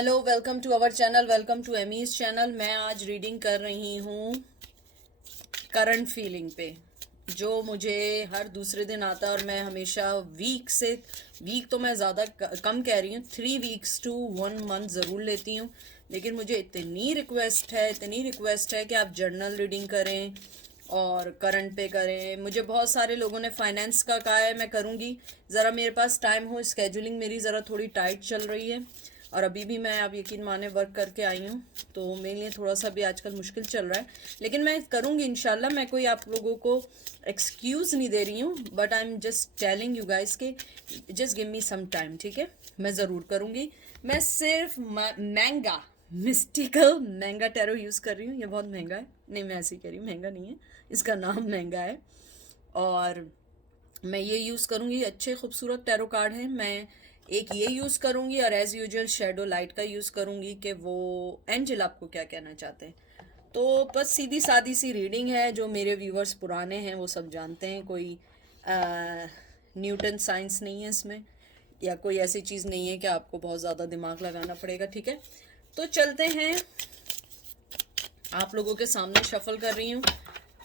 Hello, welcome to our channel, welcome to Amy's channel. मैं आज reading कर रही हूँ करंट फीलिंग पे, जो मुझे हर दूसरे दिन आता है और मैं हमेशा वीक तो मैं ज़्यादा कम कह रही हूँ, 3 वीक्स टू 1 मंथ ज़रूर लेती हूँ। लेकिन मुझे इतनी रिक्वेस्ट है कि आप जर्नल रीडिंग करें और करंट पे करें। मुझे बहुत सारे लोगों ने फाइनेंस का कहा है, मैं करूँगी। ज़रा मेरे पास टाइम हो, स्केजुलिंग मेरी ज़रा थोड़ी टाइट चल रही है और अभी भी मैं, आप यकीन माने, वर्क करके आई हूँ, तो मेरे लिए थोड़ा सा भी आजकल मुश्किल चल रहा है। लेकिन मैं करूँगी इंशाल्लाह। मैं कोई आप लोगों को एक्सक्यूज़ नहीं दे रही हूँ, but I am just telling you guys के just give me some time, ठीक है? मैं ज़रूर करूँगी। मैं सिर्फ महंगा मिस्टिकल महंगा टैरो यूज़ कर रही हूँ। ये बहुत महंगा है, नहीं मैं ऐसे ही कह रही हूँ, महंगा नहीं है, इसका नाम महंगा है। और मैं ये यूज़ करूँगी, अच्छे खूबसूरत टैरो कार्ड हैं। मैं एक ये यूज़ करूँगी और एज़ यूजुअल शेडो लाइट का यूज़ करूँगी कि वो एंजल आपको क्या कहना चाहते हैं। तो बस सीधी सादी सी रीडिंग है, जो मेरे व्यूवर्स पुराने हैं वो सब जानते हैं। कोई न्यूटन साइंस नहीं है इसमें, या कोई ऐसी चीज़ नहीं है कि आपको बहुत ज़्यादा दिमाग लगाना पड़ेगा, ठीक है? तो चलते हैं, आप लोगों के सामने शफल कर रही हूँ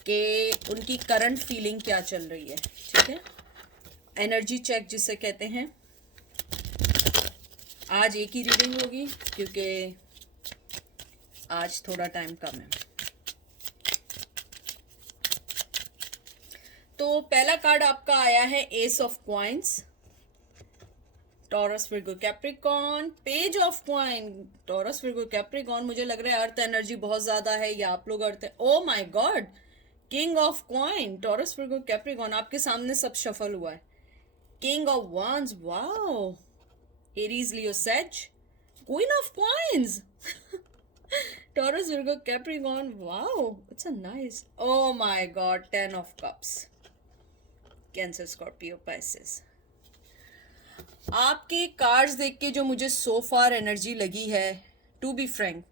कि उनकी करंट फीलिंग क्या चल रही है, ठीक है? एनर्जी चेक जिसे कहते हैं। आज एक ही रीडिंग होगी क्योंकि आज थोड़ा टाइम कम है। तो पहला कार्ड आपका आया है S of coins, Taurus Virgo Capricorn, page of coin, Taurus Virgo Capricorn. मुझे लग रहा है अर्थ एनर्जी बहुत ज्यादा है, या आप लोग earth, oh my god, king of coin, Taurus Virgo Capricorn. आपके सामने सब शफल हुआ है। King of wands, wow, Aries Leo Sag, queen of coins, Taurus Virgo Capricorn, wow, it's a nice, oh my god, 10 of cups, Cancer Scorpio Pisces. आपके cards देख के जो मुझे सो फार एनर्जी लगी है, टू बी फ्रैंक,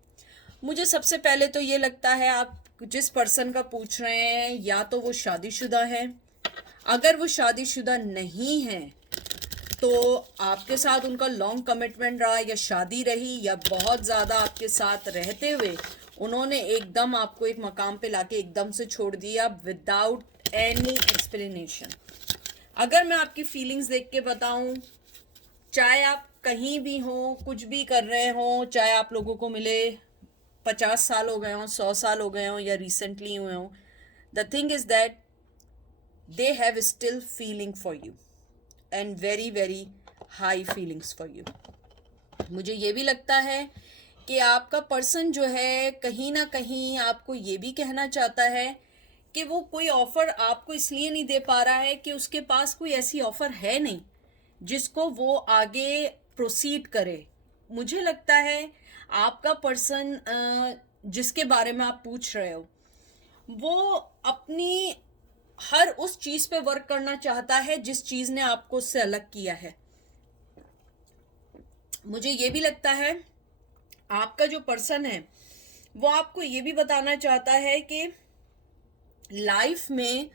मुझे सबसे पहले तो ये लगता है आप जिस पर्सन का पूछ रहे हैं या तो वो शादीशुदा है। अगर वो शादीशुदा नहीं है तो आपके साथ उनका लॉन्ग कमिटमेंट रहा, या शादी रही, या बहुत ज़्यादा आपके साथ रहते हुए उन्होंने एकदम आपको एक मकाम पे लाके एकदम से छोड़ दिया विदाउट एनी एक्सप्लेनेशन। अगर मैं आपकी फीलिंग्स देख के बताऊं, चाहे आप कहीं भी हो, कुछ भी कर रहे हो, चाहे आप लोगों को मिले 50 साल हो गए हों, 100 साल हो गए हों, या रिसेंटली हुए हों, the thing is that they have still feeling for you and very very high feelings for you. मुझे ये भी लगता है कि आपका पर्सन जो है कहीं ना कहीं आपको ये भी कहना चाहता है कि वो कोई ऑफर आपको इसलिए नहीं दे पा रहा है कि उसके पास कोई ऐसी ऑफर है नहीं जिसको वो आगे प्रोसीड करे। मुझे लगता है आपका पर्सन जिसके बारे में आप पूछ रहे हो, वो अपनी हर उस चीज पे वर्क करना चाहता है जिस चीज ने आपको उससे अलग किया है। मुझे ये भी लगता है आपका जो पर्सन है वो आपको ये भी बताना चाहता है कि लाइफ में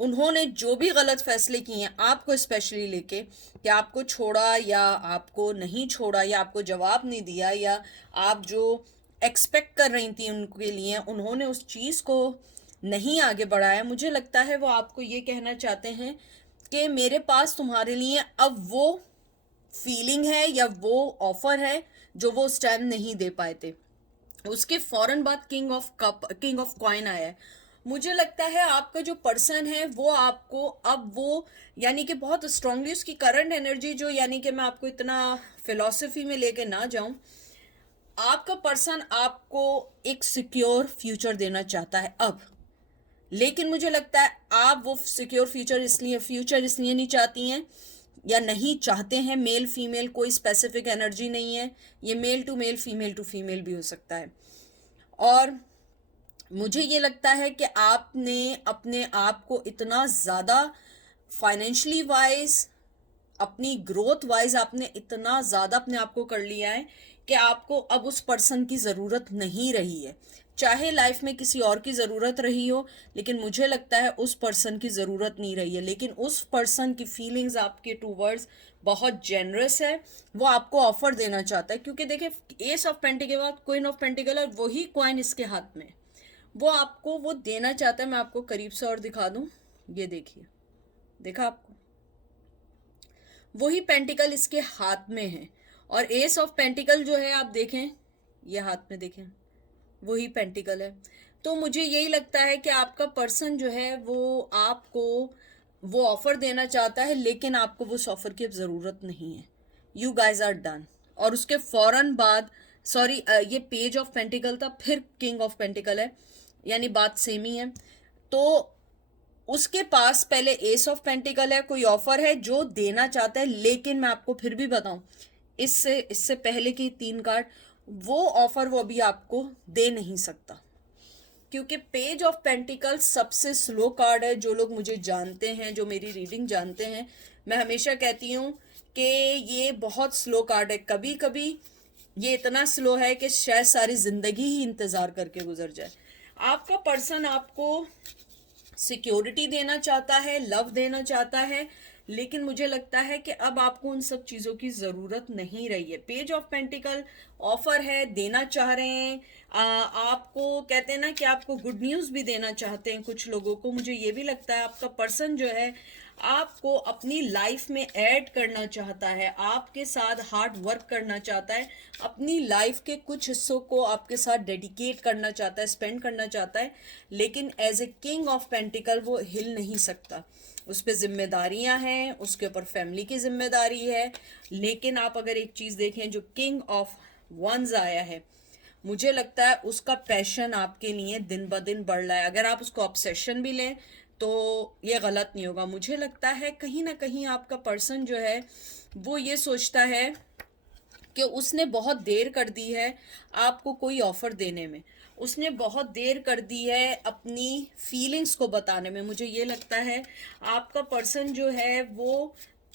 उन्होंने जो भी गलत फैसले किए हैं आपको स्पेशली लेके, कि आपको छोड़ा या आपको नहीं छोड़ा, या आपको जवाब नहीं दिया, या आप जो एक्सपेक्ट कर रही थी उनके लिए उन्होंने उस चीज़ को नहीं आगे बढ़ाया, मुझे लगता है वो आपको ये कहना चाहते हैं कि मेरे पास तुम्हारे लिए अब वो फीलिंग है या वो ऑफर है जो वो उस टाइम नहीं दे पाए थे। उसके फौरन बाद किंग ऑफ कॉइन आया है। मुझे लगता है आपका जो पर्सन है वो आपको अब वो, यानी कि बहुत स्ट्रांगली उसकी करंट एनर्जी जो, यानी कि मैं आपको इतना फिलॉसफी में लेके ना जाऊं, आपका पर्सन आपको एक सिक्योर फ्यूचर देना चाहता है अब। लेकिन मुझे लगता है आप वो सिक्योर फ्यूचर इसलिए नहीं चाहती हैं या नहीं चाहते हैं। मेल फीमेल कोई स्पेसिफिक एनर्जी नहीं है, ये मेल टू फीमेल भी हो सकता है। और मुझे ये लगता है कि आपने अपने आप को इतना ज़्यादा फाइनेंशियली वाइज, अपनी ग्रोथ वाइज आपने इतना ज़्यादा अपने आप को कर लिया है कि आपको अब उस पर्सन की ज़रूरत नहीं रही है। चाहे लाइफ में किसी और की ज़रूरत रही हो, लेकिन मुझे लगता है उस पर्सन की ज़रूरत नहीं रही है, लेकिन उस पर्सन की फीलिंग्स आपके टूवर्ड्स बहुत जेनरस है, वो आपको ऑफर देना चाहता है। क्योंकि देखिए एस ऑफ पेंटिकल के बाद क्वीन ऑफ पेंटिकल और वही कॉइन इसके हाथ में, वो आपको वो देना चाहता है। मैं आपको करीब से और दिखा दूं, ये देखिए, देखा आपको, वही पेंटिकल इसके हाथ में है। और एस ऑफ पेंटिकल जो है आप देखें, ये हाथ में देखें, वही पेंटिकल है। तो मुझे यही लगता है कि आपका पर्सन जो है वो आपको वो ऑफर देना चाहता है, लेकिन आपको उस ऑफर की अब ज़रूरत नहीं है। You guys are done. और उसके फौरन बाद, सॉरी, ये पेज ऑफ पेंटिकल था, फिर किंग ऑफ पेंटिकल है, यानी बात सेम ही है। तो उसके पास पहले एस ऑफ पेंटिकल है, कोई ऑफर है जो देना चाहता है, लेकिन मैं आपको फिर भी बताऊं, इससे इससे पहले की 3 कार्ड, वो ऑफर वो अभी आपको दे नहीं सकता। क्योंकि पेज ऑफ पेंटिकल सबसे स्लो कार्ड है। जो लोग मुझे जानते हैं, जो मेरी रीडिंग जानते हैं, मैं हमेशा कहती हूँ कि ये बहुत स्लो कार्ड है। कभी कभी ये इतना स्लो है कि शायद सारी जिंदगी ही इंतजार करके गुजर जाए। आपका पर्सन आपको सिक्योरिटी देना चाहता है, लव देना चाहता है, लेकिन मुझे लगता है कि अब आपको उन सब चीज़ों की ज़रूरत नहीं रही है। पेज ऑफ पेंटिकल ऑफर है, देना चाह रहे हैं, आपको कहते हैं ना कि आपको गुड न्यूज़ भी देना चाहते हैं कुछ लोगों को। मुझे ये भी लगता है आपका पर्सन जो है आपको अपनी लाइफ में ऐड करना चाहता है, आपके साथ हार्ड वर्क करना चाहता है, अपनी लाइफ के कुछ हिस्सों को आपके साथ डेडिकेट करना चाहता है, स्पेंड करना चाहता है, लेकिन as a king of pentacle वो हिल नहीं सकता। उस पर जिम्मेदारियां हैं, उसके ऊपर फैमिली की जिम्मेदारी है। लेकिन आप अगर एक चीज़ देखें, जो किंग ऑफ वंस आया है, मुझे लगता है उसका पैशन आपके लिए दिन ब दिन बढ़ रहा है। अगर आप उसको ऑब्सेशन भी लें तो ये गलत नहीं होगा। मुझे लगता है कहीं ना कहीं आपका पर्सन जो है वो ये सोचता है कि उसने बहुत देर कर दी है आपको कोई ऑफर देने में, उसने बहुत देर कर दी है अपनी फीलिंग्स को बताने में। मुझे ये लगता है आपका पर्सन जो है वो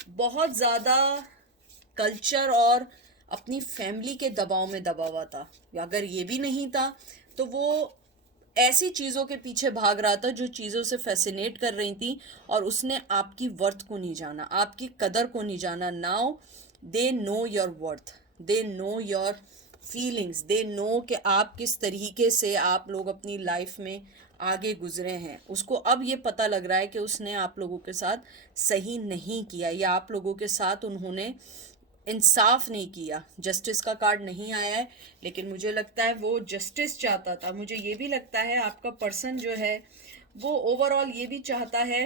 बहुत ज़्यादा कल्चर और अपनी फैमिली के दबाव में दबा हुआ था। अगर ये भी नहीं था तो वो ऐसी चीज़ों के पीछे भाग रहा था जो चीज़ों से फैसिनेट कर रही थी, और उसने आपकी वर्थ को नहीं जाना, आपकी कदर को नहीं जाना। Now they know your worth, they know your feelings, they know कि आप किस तरीके से आप लोग अपनी लाइफ में आगे गुजरे हैं। उसको अब ये पता लग रहा है कि उसने आप लोगों के साथ सही नहीं किया, या आप लोगों के साथ उन्होंने इंसाफ नहीं किया। जस्टिस का कार्ड नहीं आया है, लेकिन मुझे लगता है वो जस्टिस चाहता था। मुझे ये भी लगता है आपका पर्सन जो है वो ओवरऑल ये भी चाहता है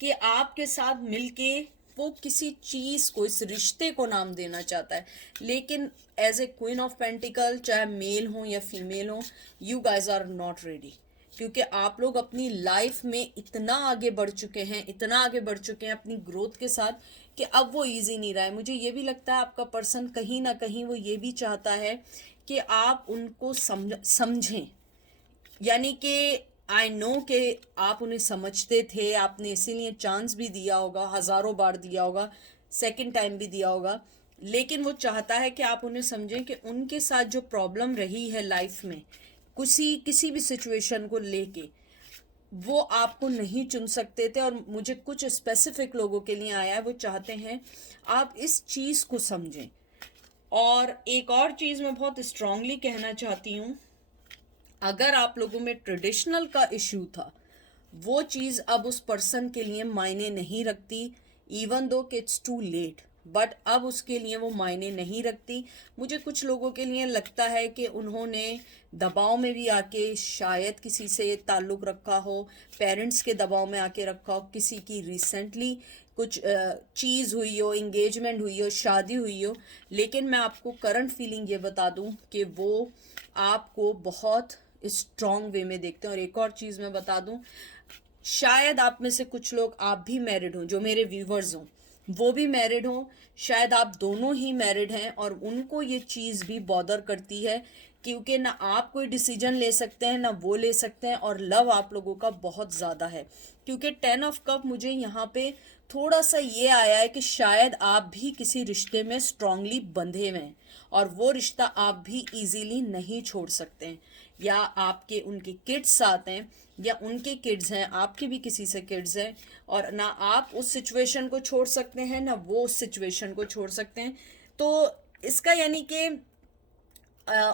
कि आपके साथ मिलके वो किसी चीज़ को, इस रिश्ते को नाम देना चाहता है। लेकिन as a queen of pentacle, चाहे मेल हो या फीमेल हो, you guys are not ready. क्योंकि आप लोग अपनी लाइफ में इतना आगे बढ़ चुके हैं, इतना आगे बढ़ चुके हैं अपनी ग्रोथ के साथ, कि अब वो इजी नहीं रहा है। मुझे ये भी लगता है आपका पर्सन कहीं ना कहीं वो ये भी चाहता है कि आप उनको समझें। यानी कि आई नो कि आप उन्हें समझते थे, आपने इसीलिए चांस भी दिया होगा, हज़ारों बार दिया होगा, सेकंड टाइम भी दिया होगा, लेकिन वो चाहता है कि आप उन्हें समझें कि उनके साथ जो प्रॉब्लम रही है लाइफ में, किसी भी सिचुएशन को लेके, वो आपको नहीं चुन सकते थे। और मुझे कुछ स्पेसिफिक लोगों के लिए आया है, वो चाहते हैं आप इस चीज़ को समझें। और एक और चीज़ मैं बहुत स्ट्रांगली कहना चाहती हूँ, अगर आप लोगों में ट्रेडिशनल का इशू था, वो चीज़ अब उस पर्सन के लिए मायने नहीं रखती, इवन दो कि इट्स टू लेट, बट अब उसके लिए वो मायने नहीं रखती। मुझे कुछ लोगों के लिए लगता है कि उन्होंने दबाव में भी आके शायद किसी से ताल्लुक़ रखा हो, पेरेंट्स के दबाव में आके रखा हो, किसी की रिसेंटली कुछ चीज़ हुई हो, इंगेजमेंट हुई हो, शादी हुई हो, लेकिन मैं आपको करंट फीलिंग ये बता दूं कि वो आपको बहुत स्ट्रॉन्ग वे में देखते हैं। और एक और चीज़ मैं बता दूं, शायद आप में से कुछ लोग, आप भी मैरिड हों, जो मेरे व्यूवर्स हों वो भी मैरिड हों, शायद आप दोनों ही मैरिड हैं, और उनको ये चीज़ भी बॉदर करती है, क्योंकि ना आप कोई डिसीजन ले सकते हैं ना वो ले सकते हैं, और लव आप लोगों का बहुत ज़्यादा है। क्योंकि 10 ऑफ कप मुझे यहाँ पे थोड़ा सा ये आया है कि शायद आप भी किसी रिश्ते में स्ट्रांगली बंधे हुए हैं और वो रिश्ता आप भी इजीली नहीं छोड़ सकते हैं, या आपके उनके किड्स साथ हैं या उनके किड्स हैं, आपके भी किसी से किड्स हैं, और ना आप उस सिचुएशन को छोड़ सकते हैं ना वो उस सिचुएशन को छोड़ सकते हैं। तो इसका यानी कि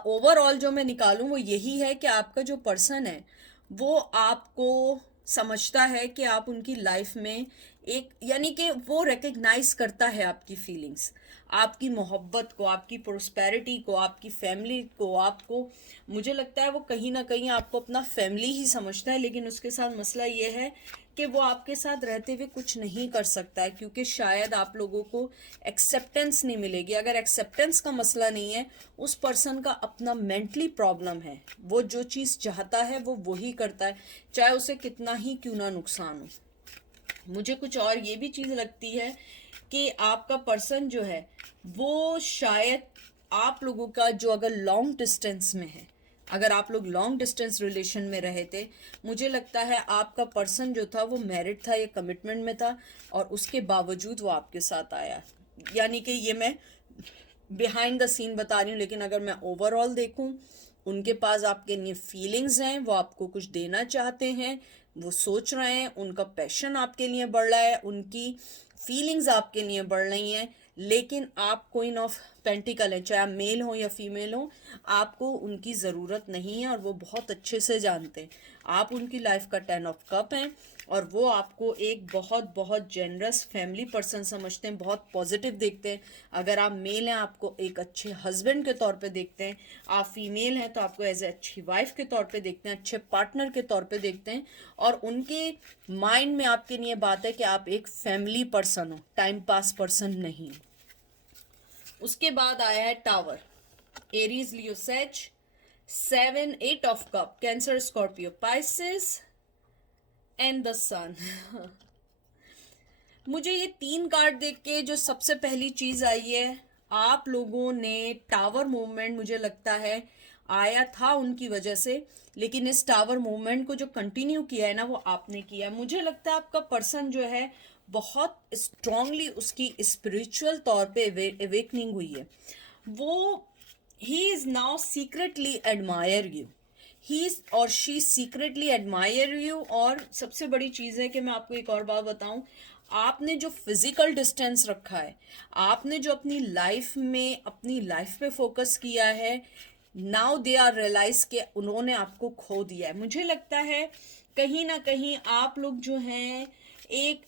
ओवरऑल जो मैं निकालूं वो यही है कि आपका जो पर्सन है वो आपको समझता है कि आप उनकी लाइफ में एक, यानी कि वो रिकग्नाइज करता है आपकी फीलिंग्स, आपकी मोहब्बत को, आपकी प्रोस्पेरिटी को, आपकी फैमिली को, आपको, मुझे लगता है वो कहीं ना कहीं आपको अपना फैमिली ही समझता है। लेकिन उसके साथ मसला ये है कि वो आपके साथ रहते हुए कुछ नहीं कर सकता है, क्योंकि शायद आप लोगों को एक्सेप्टेंस नहीं मिलेगी। अगर एक्सेप्टेंस का मसला नहीं है, उस पर्सन का अपना मेंटली प्रॉब्लम है, वो जो चीज़ चाहता है वो वही करता है, चाहे उसे कितना ही क्यों ना नुकसान हो। मुझे कुछ और ये भी चीज़ लगती है कि आपका पर्सन जो है वो शायद आप लोगों का जो, अगर लॉन्ग डिस्टेंस में है, अगर आप लोग लॉन्ग डिस्टेंस रिलेशन में रहे थे, मुझे लगता है आपका पर्सन जो था वो मैरिड था या कमिटमेंट में था, और उसके बावजूद वो आपके साथ आया। यानी कि ये मैं बिहाइंड द सीन बता रही हूँ, लेकिन अगर मैं ओवरऑल देखूँ, उनके पास आपके लिए फीलिंग्स हैं, वो आपको कुछ देना चाहते हैं, वो सोच रहे हैं, उनका पैशन आपके लिए बढ़ रहा है, उनकी फीलिंग्स आपके लिए बढ़ रही हैं, लेकिन आप क्वीन ऑफ पेंटिकल हैं, चाहे आप मेल हो या फीमेल हो, आपको उनकी ज़रूरत नहीं है और वो बहुत अच्छे से जानते हैं। आप उनकी लाइफ का 10 ऑफ कप हैं और वो आपको एक बहुत बहुत जेनरस फैमिली पर्सन समझते हैं, बहुत पॉजिटिव देखते हैं। अगर आप मेल हैं, आपको एक अच्छे हस्बैंड के तौर पे देखते हैं, आप फीमेल हैं तो आपको एज ए अच्छी वाइफ के तौर पे देखते हैं, अच्छे पार्टनर के तौर पे देखते हैं, और उनके माइंड में आपके लिए बात है कि आप एक फैमिली पर्सन हो, टाइम पास पर्सन नहीं। उसके बाद आया है tower, Aries, Leo, Sag, 7 8 of cup, Cancer, Scorpio, Pisces and the sun. मुझे ये 3 कार्ड देख के जो सबसे पहली चीज आई है, आप लोगों ने टावर मूवमेंट, मुझे लगता है आया था उनकी वजह से, लेकिन इस टावर मूवमेंट को जो कंटिन्यू किया है ना वो आपने किया है। मुझे लगता है आपका पर्सन जो है बहुत स्ट्रांगली उसकी स्पिरिचुअल तौर पे अवेकनिंग हुई है। वो he is now secretly admire you, he और शी सीक्रेटली एडमायर यू। और सबसे बड़ी चीज़ है कि मैं आपको एक और बात बताऊं, आपने जो फिजिकल डिस्टेंस रखा है, आपने जो अपनी लाइफ पे फोकस किया है, नाउ दे आर रियलाइज के उन्होंने आपको खो दिया है। मुझे लगता है कहीं ना कहीं आप लोग जो हैं एक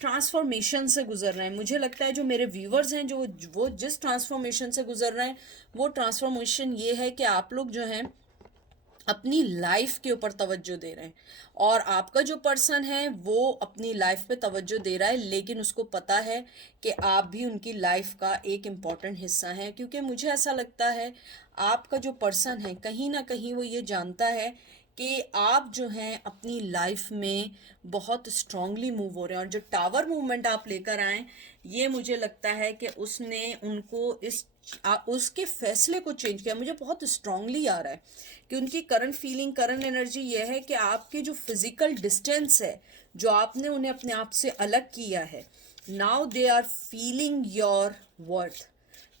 ट्रांसफॉर्मेशन से गुजर रहे हैं। मुझे लगता है जो मेरे व्यूवर्स हैं, जो वो जिस ट्रांसफॉर्मेशन से गुजर रहे हैं, वो ट्रांसफॉर्मेशन ये है कि आप लोग जो हैं अपनी लाइफ के ऊपर तवज्जो दे रहे हैं, और आपका जो पर्सन है वो अपनी लाइफ पे तवज्जो दे रहा है, लेकिन उसको पता है कि आप भी उनकी लाइफ का एक इम्पॉर्टेंट हिस्सा हैं। क्योंकि मुझे ऐसा लगता है आपका जो पर्सन है कहीं ना कहीं वो ये जानता है कि आप जो हैं अपनी लाइफ में बहुत स्ट्रांगली मूव हो रहे हैं, और जो टावर मूवमेंट आप लेकर आए, ये मुझे लगता है कि उसने उनको उसके फैसले को चेंज किया। मुझे बहुत स्ट्रांगली आ रहा है कि उनकी करंट फीलिंग, करंट एनर्जी ये है कि आपके जो फिजिकल डिस्टेंस है, जो आपने उन्हें अपने आप से अलग किया है, now they are feeling your worth,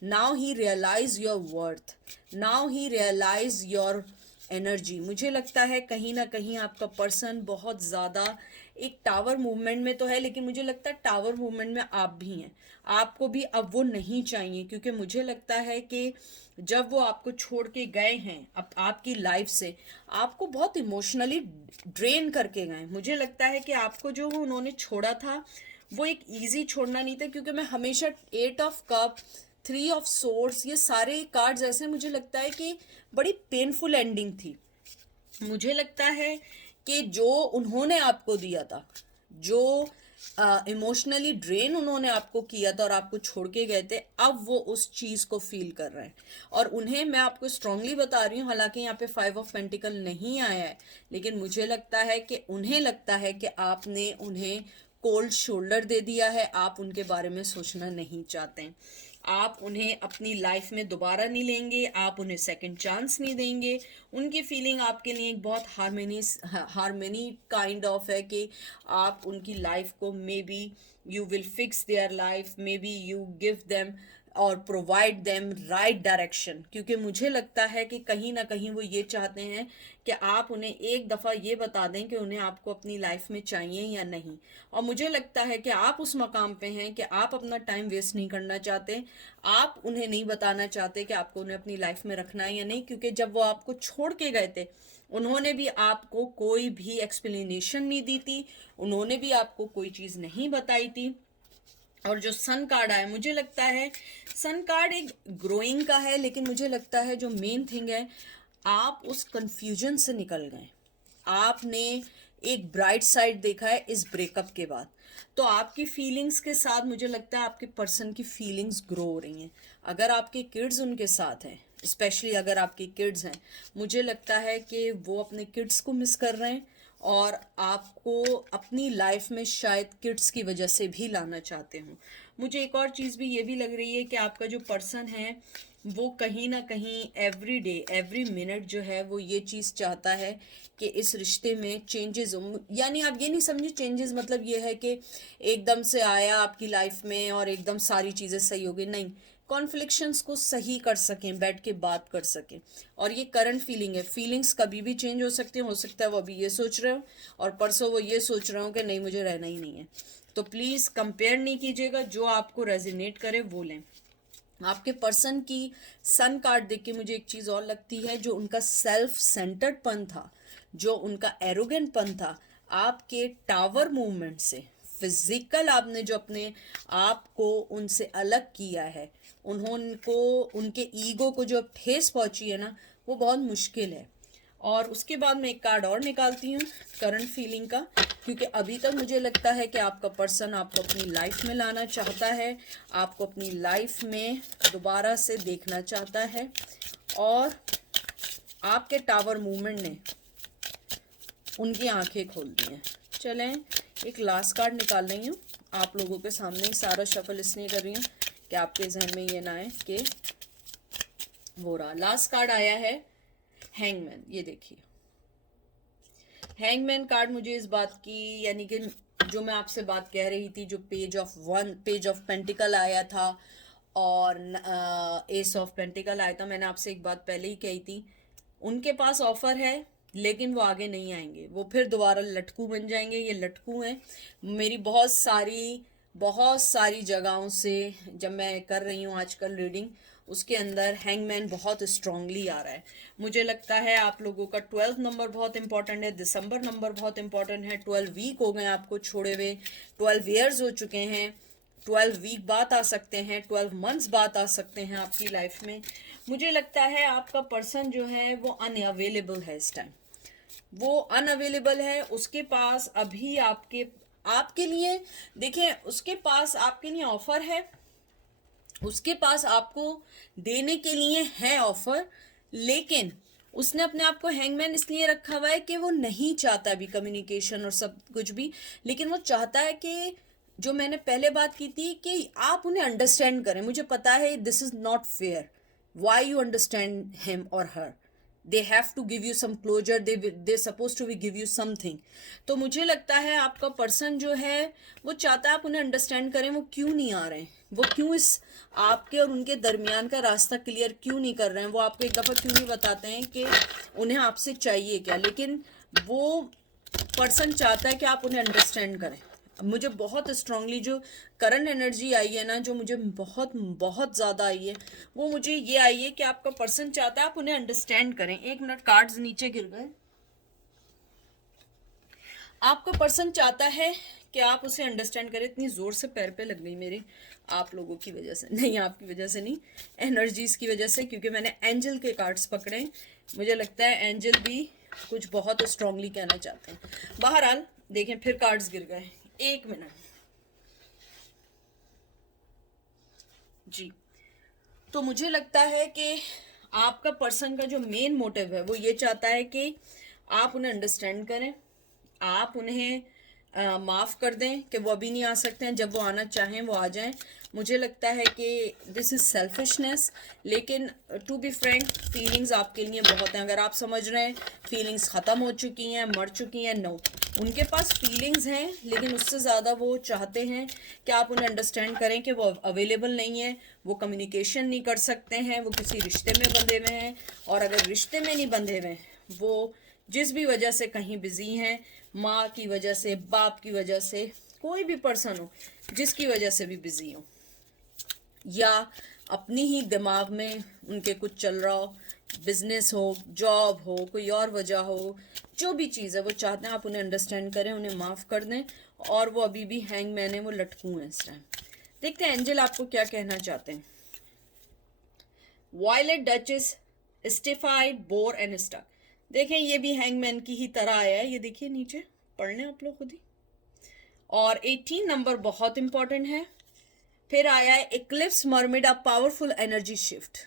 now he realize your worth, now he realize your energy. मुझे लगता है कहीं ना कहीं आपका पर्सन बहुत ज़्यादा एक टावर मूवमेंट में तो है, लेकिन मुझे लगता है टावर मूवमेंट में आप भी हैं। आपको भी अब वो नहीं चाहिए, क्योंकि मुझे लगता है कि जब वो आपको छोड़ के गए हैं अब आपकी लाइफ से, आपको बहुत इमोशनली ड्रेन करके गए। मुझे लगता है कि आपको जो वो उन्होंने छोड़ा था वो एक इजी छोड़ना नहीं था, क्योंकि मैं हमेशा 8 ऑफ कप, 3 ऑफ सोर्ड्स, ये सारे कार्ड्स ऐसे मुझे लगता है कि बड़ी पेनफुल एंडिंग थी। मुझे लगता है कि जो उन्होंने आपको दिया था, जो इमोशनली ड्रेन उन्होंने आपको किया था और आपको छोड़ के गए थे, अब वो उस चीज़ को फील कर रहे हैं। और उन्हें, मैं आपको स्ट्रांगली बता रही हूँ, हालांकि यहाँ पे 5 ऑफ पेंटिकल नहीं आया है, लेकिन मुझे लगता है कि उन्हें लगता है कि आपने उन्हें कोल्ड शोल्डर दे दिया है, आप उनके बारे में सोचना नहीं चाहते हैं। आप उन्हें अपनी लाइफ में दोबारा नहीं लेंगे, आप उन्हें सेकंड चांस नहीं देंगे। उनकी फीलिंग आपके लिए एक बहुत हार्मनी काइंड ऑफ है कि आप उनकी लाइफ को may be you will fix their life, may be you give them और प्रोवाइड देम राइट डायरेक्शन। क्योंकि मुझे लगता है कि कहीं ना कहीं वो ये चाहते हैं कि आप उन्हें एक दफ़ा ये बता दें कि उन्हें आपको अपनी लाइफ में चाहिए या नहीं। और मुझे लगता है कि आप उस मकाम पे हैं कि आप अपना टाइम वेस्ट नहीं करना चाहते, आप उन्हें नहीं बताना चाहते कि आपको उन्हें अपनी लाइफ में रखना है या नहीं। क्योंकि जब वो आपको छोड़ के गए थे, उन्होंने भी आपको कोई भी एक्सप्लेनेशन नहीं दी थी, उन्होंने भी आपको कोई चीज़ नहीं बताई थी। और जो सन कार्ड आया, मुझे लगता है सन कार्ड एक ग्रोइंग का है, लेकिन मुझे लगता है जो मेन थिंग है, आप उस कंफ्यूजन से निकल गए। आपने एक ब्राइट साइड देखा है इस ब्रेकअप के बाद। तो आपकी फीलिंग्स के साथ मुझे लगता है आपके पर्सन की फीलिंग्स ग्रो हो रही हैं। अगर आपके किड्स उनके साथ हैं, स्पेशली अगर आपके किड्स हैं, मुझे लगता है कि वो अपने किड्स को मिस कर रहे हैं और आपको अपनी लाइफ में शायद किड्स की वजह से भी लाना चाहते हो। मुझे एक और चीज़ भी ये भी लग रही है कि आपका जो पर्सन है वो कहीं ना कहीं एवरी डे एवरी मिनट जो है वो ये चीज़ चाहता है कि इस रिश्ते में चेंजेस हो। यानी आप ये नहीं समझे चेंजेस मतलब ये है कि एकदम से आया आपकी लाइफ में और एकदम सारी चीज़ें सही हो गई, नहीं। कॉन्फ्लिक्शंस को सही कर सकें, बैठ के बात कर सकें। और ये करंट फीलिंग है, फीलिंग्स कभी भी चेंज हो सकती हैं। हो सकता है वो अभी ये सोच रहे हो और परसों वो ये सोच रहे हो कि नहीं मुझे रहना ही नहीं है। तो प्लीज़ कंपेयर नहीं कीजिएगा, जो आपको रेजिनेट करे वो लें। आपके पर्सन की सन कार्ड देख के मुझे एक चीज़ और लगती है, जो उनका सेल्फ सेंटर्डपन था, जो उनका एरोगेंट पन था, आपके टावर मूवमेंट से फिजिकल आपने जो अपने आप को उनसे अलग किया है, उनको उनके ईगो को जो ठेस पहुंची है ना, वो बहुत मुश्किल है। और उसके बाद मैं एक कार्ड और निकालती हूँ करंट फीलिंग का, क्योंकि अभी तक मुझे लगता है कि आपका पर्सन आपको अपनी लाइफ में लाना चाहता है, आपको अपनी लाइफ में दोबारा से देखना चाहता है। और आपके टावर मूवमेंट ने उनकी आंखें खोल दी हैं। चलें एक लास्ट कार्ड निकाल रही हूँ आप लोगों के सामने ही। सारा शफल इसलिए कर रही हूँ कि आपके जहन में ये ना आए कि वो रहा। लास्ट कार्ड आया है हैंगमैन। ये देखिए हैंगमैन कार्ड मुझे इस बात की, यानी कि जो मैं आपसे बात कह रही थी, जो पेज ऑफ पेंटिकल आया था और एस ऑफ पेंटिकल आया था, मैंने आपसे एक बात पहले ही कही थी, उनके पास ऑफर है लेकिन वो आगे नहीं आएंगे, वो फिर दोबारा लटकू बन जाएंगे। ये लटकू हैं। मेरी बहुत सारी जगहों से जब मैं कर रही हूँ आजकल रीडिंग, उसके अंदर हैंगमैन बहुत स्ट्रांगली आ रहा है। मुझे लगता है आप लोगों का 12 नंबर बहुत इंपॉर्टेंट है, दिसंबर नंबर बहुत इंपॉर्टेंट है। 12 वीक हो गए आपको छोड़े हुए, 12 ईयर्स हो चुके हैं, 12 वीक बाद आ सकते हैं, 12 मंथ्स बाद आ सकते हैं आपकी लाइफ में। मुझे लगता है आपका पर्सन जो है वो अनअवेलेबल है इस टाइम, वो अनअवेलेबल है। उसके पास अभी आपके लिए देखें, उसके पास आपके लिए ऑफर है, उसके पास आपको देने के लिए है ऑफर, लेकिन उसने अपने आप को हैंगमैन इसलिए रखा हुआ है कि वो नहीं चाहता अभी कम्युनिकेशन और सब कुछ भी, लेकिन वो चाहता है कि जो मैंने पहले बात की थी कि आप उन्हें अंडरस्टैंड करें। मुझे पता है this is not fair, why you understand him और her, they have to give you some closure, they suppose to be give you something. तो मुझे लगता है आपका पर्सन जो है वो चाहता है आप उन्हें अंडरस्टैंड करें, वो क्यों नहीं आ रहे हैं, वो क्यों इस आपके और उनके दरमियान का रास्ता क्लियर क्यों नहीं कर रहे हैं, वो आपको एक दफ़ा क्यों नहीं बताते हैं कि उन्हें आपसे चाहिए क्या। लेकिन वो पर्सन चाहता है कि आप उन्हें अंडरस्टैंड करें। मुझे बहुत स्ट्रांगली जो करंट एनर्जी आई है ना, जो मुझे बहुत बहुत ज़्यादा आई है, वो मुझे ये आई है कि आपका पर्सन चाहता है आप उन्हें अंडरस्टैंड करें। एक मिनट, कार्ड्स नीचे गिर गए। आपका पर्सन चाहता है कि आप उसे अंडरस्टैंड करें। इतनी ज़ोर से पैर पे लग गई मेरे, आप लोगों की वजह से नहीं, आपकी वजह से नहीं, एनर्जीज़ की वजह से, क्योंकि मैंने एंजल के कार्ड्स पकड़े। मुझे लगता है एंजल भी कुछ बहुत स्ट्रांगली कहना चाहते हैं। बहरहाल देखें फिर कार्ड्स गिर गए। एक मिनट जी। तो मुझे लगता है कि आपका पर्सन का जो मेन मोटिव है वो ये चाहता है कि आप उन्हें अंडरस्टैंड करें, आप उन्हें माफ़ कर दें कि वो अभी नहीं आ सकते हैं, जब वो आना चाहें वो आ जाएं। मुझे लगता है कि दिस इज़ सेल्फिशनेस, लेकिन टू बी फ्रैंक फीलिंग्स आपके लिए बहुत हैं। अगर आप समझ रहे हैं फीलिंग्स ख़त्म हो चुकी हैं, मर चुकी हैं, नो, उनके पास फीलिंग्स हैं, लेकिन उससे ज़्यादा वो चाहते हैं कि आप उन्हें अंडरस्टैंड करें कि वो अवेलेबल नहीं है, वो कम्युनिकेशन नहीं कर सकते हैं, वो किसी रिश्ते में बंधे हुए हैं, और अगर रिश्ते में नहीं बंधे हुए वो जिस भी वजह से कहीं बिजी हैं, माँ की वजह से, बाप की वजह से, कोई भी पर्सन हो जिसकी वजह से भी बिजी हो, या अपनी ही दिमाग में उनके कुछ चल रहा हो, बिजनेस हो, जॉब हो, कोई और वजह हो, जो भी चीज़ है वो चाहते हैं आप उन्हें अंडरस्टैंड करें, उन्हें माफ़ कर दें, और वो अभी भी हैंगमैन है, वो लटकू हैं इस टाइम। देखते हैं एंजल आपको क्या कहना चाहते हैं। Violet duchess, stifled, bored and stuck. देखें ये भी हैंगमैन की ही तरह आया है, ये देखिए नीचे, पढ़ लें आप लोग खुद ही। और 18 नंबर बहुत इंपॉर्टेंट है। फिर आया है eclipse mermaid, a powerful energy shift.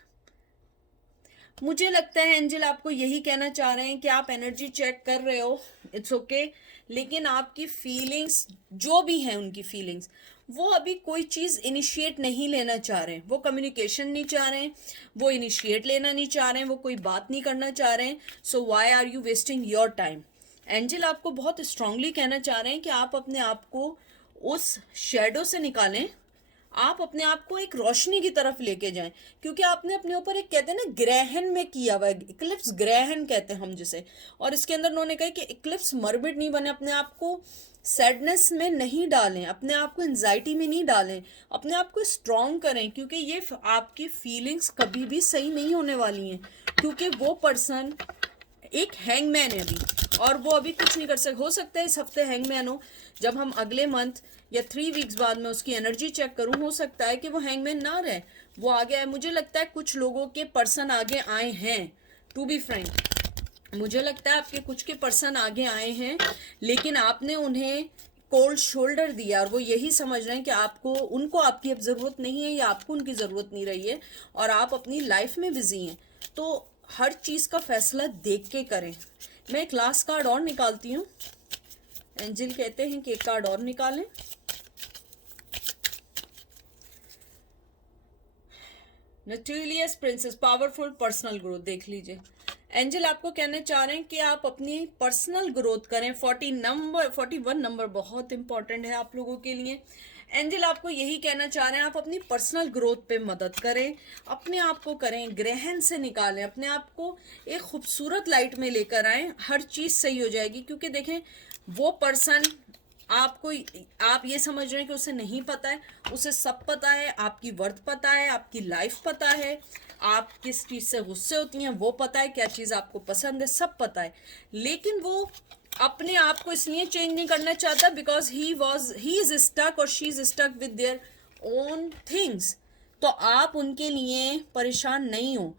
मुझे लगता है एंजल आपको यही कहना चाह रहे हैं कि आप एनर्जी चेक कर रहे हो, इट्स ओके, लेकिन आपकी फीलिंग्स जो भी हैं, उनकी फीलिंग्स, वो अभी कोई चीज़ इनिशिएट नहीं लेना चाह रहे हैं, वो कम्युनिकेशन नहीं चाह रहे हैं, वो इनिशिएट लेना नहीं चाह रहे हैं, वो कोई बात नहीं करना चाह रहे हैं। So why are you wasting your time. Angel आपको बहुत स्ट्रांगली कहना चाह रहे हैं कि आप अपने आप को उस शेडो से निकालें, आप अपने आप को एक रोशनी की तरफ लेके जाएं, क्योंकि आपने अपने ऊपर एक, कहते हैं ना, ग्रहण में किया हुआ है, इक्लिप्स ग्रहण कहते हैं हम जिसे, और इसके अंदर उन्होंने कहा कि इक्लिप्स मर्मिड नहीं बने, अपने आप को सैडनेस में नहीं डालें, अपने आप को एंजाइटी में नहीं डालें, अपने आप को स्ट्रॉन्ग करें, क्योंकि ये आपकी फीलिंग्स कभी भी सही नहीं होने वाली हैं, क्योंकि वो पर्सन एक हैंगमैन है अभी, और वो अभी कुछ नहीं कर सकते। हो सकता है इस हफ्ते हैंगमैन हो, जब हम अगले मंथ या 3 वीक्स बाद में उसकी एनर्जी चेक करूं, हो सकता है कि वो हैंगमैन ना रहे, वो आ गया है। मुझे लगता है कुछ लोगों के पर्सन आगे आए हैं, टू बी फ्रैंक, मुझे लगता है आपके कुछ के पर्सन आगे आए हैं, लेकिन आपने उन्हें कोल्ड शोल्डर दिया, और वो यही समझ रहे हैं कि आपको, उनको आपकी अब ज़रूरत नहीं है, या आपको उनकी ज़रूरत नहीं रही है, और आप अपनी लाइफ में बिजी हैं। तो हर चीज़ का फैसला देख के करें। मैं एक लास्ट कार्ड और निकालती हूँ, एंजल कहते हैं कि एक कार्ड और निकालें। Notorious princess, powerful personal growth. देख लीजिए एंजल आपको कहना चाह रहे हैं कि आप अपनी पर्सनल ग्रोथ करें। 41 नंबर बहुत इंपॉर्टेंट है आप लोगों के लिए। एंजल आपको यही कहना चाह रहे हैं, आप अपनी पर्सनल ग्रोथ पे मदद करें, अपने आप को करें, ग्रहण से निकालें, अपने आप को एक खूबसूरत लाइट में लेकर आएं, हर चीज़ सही हो जाएगी। क्योंकि देखें वो पर्सन आपको, आप ये समझ रहे हैं कि उसे नहीं पता है, उसे सब पता है, आपकी वर्थ पता है, आपकी लाइफ पता है, आप किस चीज़ से गुस्से होती हैं वो पता है, क्या चीज़ आपको पसंद है सब पता है, लेकिन वो अपने आप को इसलिए चेंज नहीं करना चाहता बिकॉज ही इज स्टक और she is stuck with their own things. तो आप उनके लिए परेशान नहीं हो,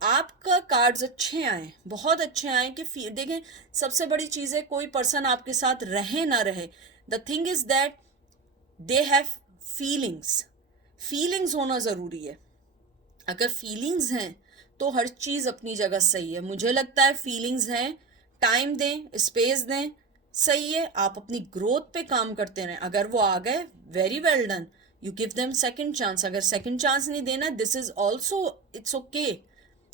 आपका कार्ड्स अच्छे आए, बहुत अच्छे आए कि देखें, सबसे बड़ी चीज़ है कोई पर्सन आपके साथ रहे ना रहे, the thing is that they have feelings, feelings होना ज़रूरी है। अगर फीलिंग्स हैं तो हर चीज़ अपनी जगह सही है। मुझे लगता है फीलिंग्स हैं, टाइम दें, स्पेस दें, सही है, आप अपनी ग्रोथ पे काम करते रहें। अगर वो आ गए, very well done, you give them second chance. अगर सेकंड चांस नहीं देना, this is also, it's okay,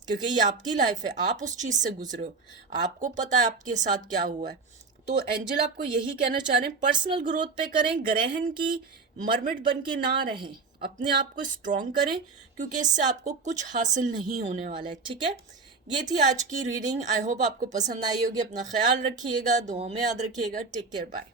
क्योंकि ये आपकी लाइफ है, आप उस चीज़ से गुजरे हो, आपको पता है आपके साथ क्या हुआ है। तो एंजल आपको यही कहना चाह रहे हैं, पर्सनल ग्रोथ पे करें, ग्रहण की मरमिट बन के ना रहें, अपने आप को स्ट्रॉन्ग करें, क्योंकि इससे आपको कुछ हासिल नहीं होने वाला है। ठीक है, ये थी आज की रीडिंग। आई होप आपको पसंद आई होगी। अपना ख्याल रखिएगा, दुआओं में याद रखिएगा। Take care, bye.